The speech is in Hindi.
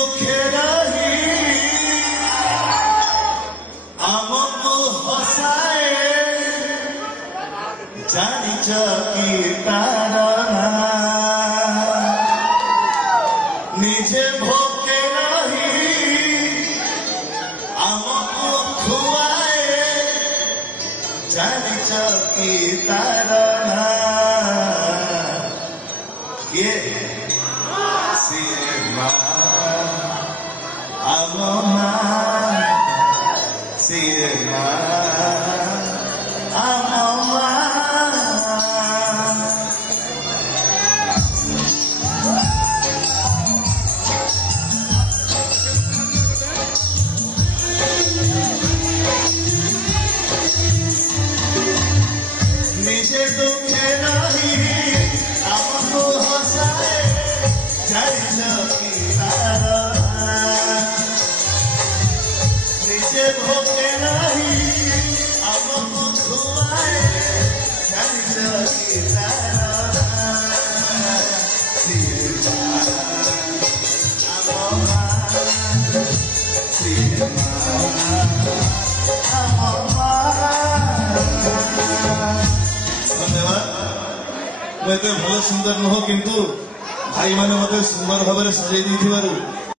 दुखे रही आमको हसाए जानिच कि तार निजे भोके रही आमको खुआए जानिच कि तार ये Sirma Amoma Sirma Amoma Nije dukhe nahi amko hasaye निजे भोगे नहीं आमको खुआए जानिच कि तार धन्यवाद मैं तो भल सुंदर नुह किंतु भाई मैंने मत सुंदर भाव सजाई